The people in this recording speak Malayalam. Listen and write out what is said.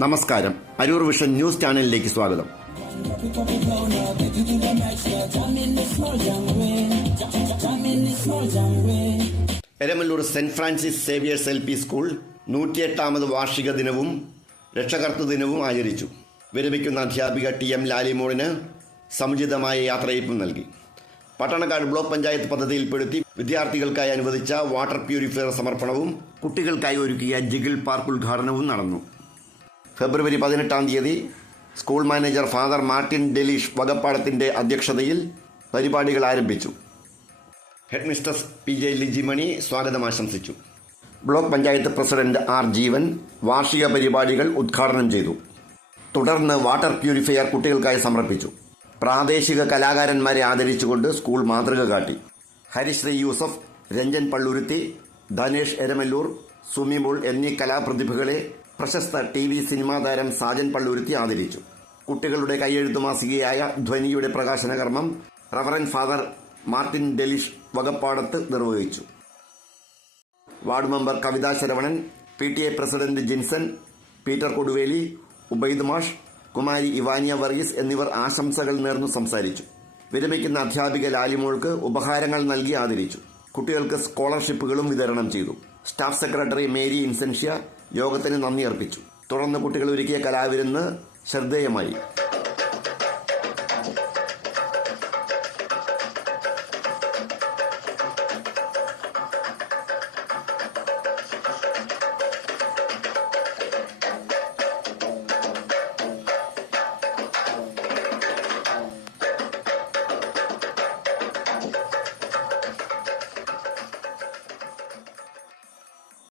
നമസ്കാരം. അരൂർ വിഷൻ ന്യൂസ് ചാനലിലേക്ക് സ്വാഗതം. Eramallur Saint Francis Xavier's L P school നൂറ്റിയെട്ടാമത് വാർഷിക ദിനവും രക്ഷകർത്തൃ ദിനവും ആചരിച്ചു. വിരമിക്കുന്ന അധ്യാപിക ടി എം ലാലിമോളിന് സമുചിതമായ യാത്രയയപ്പും നൽകി. പട്ടണക്കാട് ബ്ലോക്ക് പഞ്ചായത്ത് പദ്ധതിയിൽപ്പെടുത്തി വിദ്യാർത്ഥികൾക്കായി അനുവദിച്ച വാട്ടർ പ്യൂരിഫയർ സമർപ്പണവും കുട്ടികൾക്കായി ഒരുക്കിയ ജിഗിൾ പാർക്ക് ഉദ്ഘാടനവും നടന്നു. ഫെബ്രുവരി പതിനെട്ടാം തീയതി school manager father Martin Delish വകപ്പാടത്തിന്റെ അധ്യക്ഷതയിൽ പരിപാടികൾ ആരംഭിച്ചു. Head mistress P J Lijimani സ്വാഗതം ആശംസിച്ചു. Block panchayat president R Jeevan വാർഷിക പരിപാടികൾ ഉദ്ഘാടനം ചെയ്തു. തുടർന്ന് വാട്ടർ പ്യൂരിഫയർ കുട്ടികൾക്കായി സമർപ്പിച്ചു. പ്രാദേശിക കലാകാരന്മാരെ ആദരിച്ചുകൊണ്ട് സ്കൂൾ മാതൃക കാട്ടി. ഹരിശ്രീ യൂസഫ് രഞ്ജൻ പള്ളുരുത്തി ധനേഷ് എരമല്ലൂർ സുമിമോൾ എന്നീ കലാപ്രതിഭകളെ പ്രശസ്ത ടി വി സിനിമാ താരം സാജൻ പള്ളുരുത്തി ആദരിച്ചു. കുട്ടികളുടെ കൈയെഴുത്തു മാസികയായ ധ്വനിയുടെ പ്രകാശന കർമ്മം റവറൻ ഫാദർ മാർട്ടിൻ ഡെലിഷ് വകപ്പാടത്ത് നിർവഹിച്ചു. Ward member Kavitha Saravanan P T A president Jinson Peter Koduveli Ubaid മാഷ് കുമാരി ഇവാനിയ വർഗീസ് എന്നിവർ ആശംസകൾ നേർന്നു സംസാരിച്ചു. വിരമിക്കുന്ന അധ്യാപിക ലാലിമോൾക്ക് ഉപഹാരങ്ങൾ നൽകി ആദരിച്ചു. കുട്ടികൾക്ക് സ്കോളർഷിപ്പുകളും വിതരണം ചെയ്തു. സ്റ്റാഫ് സെക്രട്ടറി മേരി ഇൻസെൻഷ്യ യോഗത്തിന് നന്ദി അർപ്പിച്ചു. തുടർന്ന് കുട്ടികൾ ഒരുക്കിയ കലാവിരുന്ന് ശ്രദ്ധേയമായി.